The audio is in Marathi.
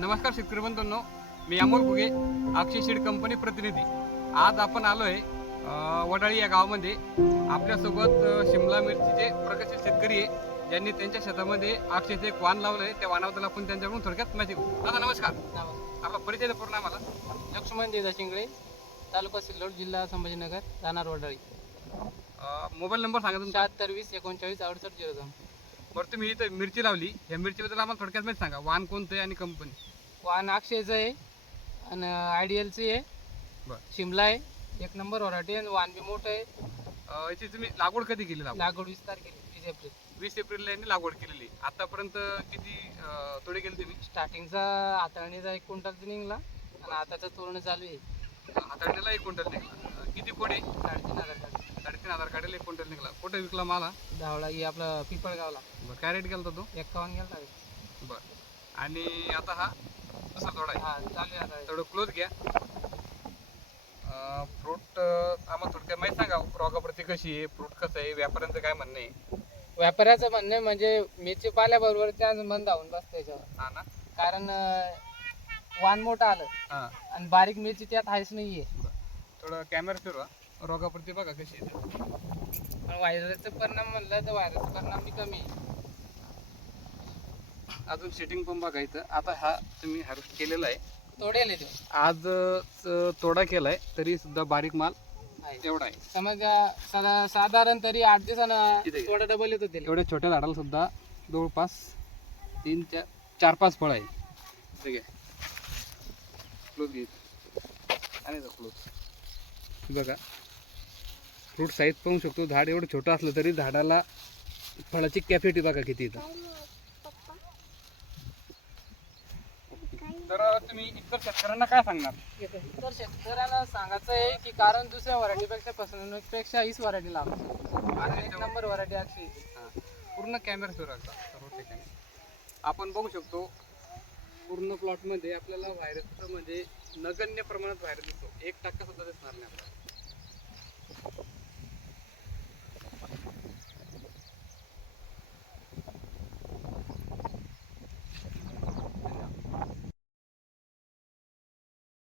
नमस्कार शेतकरी बंधूंनो मी अमोल भुगे अक्षय सीड कंपनी प्रतिनिधी. आज आपण आलोय अ, वडाळी या गावामध्ये. आपल्यासोबत शिमला मिरचीचे प्रगतशील शेतकरी आहे. ज्यांनी त्यांच्या शेतामध्ये अक्षयचं एक वाण लावलंय त्या वाणाबद्दल आपण त्यांच्याकडून थोडक्यात माहिती घेऊ. दादा नमस्कार. आपला परिचय पूर्ण आम्हाला. लक्ष्मण देदा शिंगळे तालुका सिल्लोड जिल्हा संभाजीनगर राहणार वडाळी. मोबाईल नंबर सांगा तुमचा. शहात्तर वीस एकोणचाळीस अडुसष्ट झिरो दोन. बरं तुम्ही इथं मिरची लावली. या मिरचीबद्दल आम्हाला थोडक्यात माहिती सांगा. वाण कोणतं आहे आणि कंपनी वाहन अक्षयचं आहे आणि आयडियलचं आहे. बरं. शिमला आहे. एक नंबर वराठी आणि वाहन बी मोठं आहे. अ, याची तुम्ही लागवड कधी केली लागवड? लागवड विस्तार केली वीस एप्रिल. वीस एप्रिलला यांनी लागवड केलेली. आतापर्यंत किती अ, तोडे गेले तुम्ही? स्टार्टिंगचा हाताळणीचा एक क्विंटलचा निघला आणि आताचा तोरण चालू आहे. हाताळण्याला एक क्विंटल निघाला. काढेल एक क्विंटल निघाला? कुठे विकला मला धावळा ही आपलं पिपळगावला. बरं काय रेट गेला तो? एक्कावन्न गेला बरं. आणि आता हा? दुसरा थोडा आहे. हा चालू आहे आता. थोडं क्लोज घ्या. फ्रूट आम्हाला थोडक्यात माहिती सांगा रोगाप्रती कशी आहे फ्रूट कसं आहे व्यापाऱ्यांचं काय म्हणणं आहे? व्यापाऱ्याचं म्हणणं आहे म्हणजे मिरची पाल्याबरोबर त्याच मन धावून बसतं त्याच्यावर हा ना? कारण अं, वाण मोठं आलं. हां. आणि बारीक मिरची त्यात आहेच नाहीये. थोडं कॅमेरा फिरवा. रोगाप्रती बघा कशी आहे ते. पण व्हायरसचा परिणाम म्हणलं तर व्हायरसचा परिणाम बी कमी आहे. अजून सेटिंग पण बघा इथं. आता हा तुम्ही हार्वेस्ट केलेला आहे. तोडेल आहे तो. आज अ, तोडा केलाय तरी सुद्धा बारीक माल आहे. एवढा आहे. समज अं, साधा- साधारण तरी आठ दिवसानं किती? थोडा डबल येतो त्याला एवढ्या छोट्या झाडाला सुद्धा जवळपास तीन चार चार पाच फळ आहे. ठीक आहे क्लोज घे. आणि क्लोज बघा. फ्रूट साईज पाहू शकतो. झाड एवढं छोटं असलं तरी झाडाला फळाची कॅपॅसिटी बघा किती इथं. तर तुम्ही इतर शेतकऱ्यांना काय सांगणार? तर शेतकऱ्याला सांगायचं आहे की कारण दुसऱ्या व्हरायटीपेक्षा फसवणुकीपेक्षा हीच व्हरायटी लावा. आणि एक नंबर व्हरायटी अक्षय पूर्ण कॅमेरा सुरू असतात सर्व ठिकाणी. आपण बघू शकतो पूर्ण प्लॉटमध्ये आपल्याला व्हायरसचं म्हणजे नगण्य प्रमाणात व्हायरस दिसतो. एक टक्का सुद्धा दिसणार नाही आपल्याला.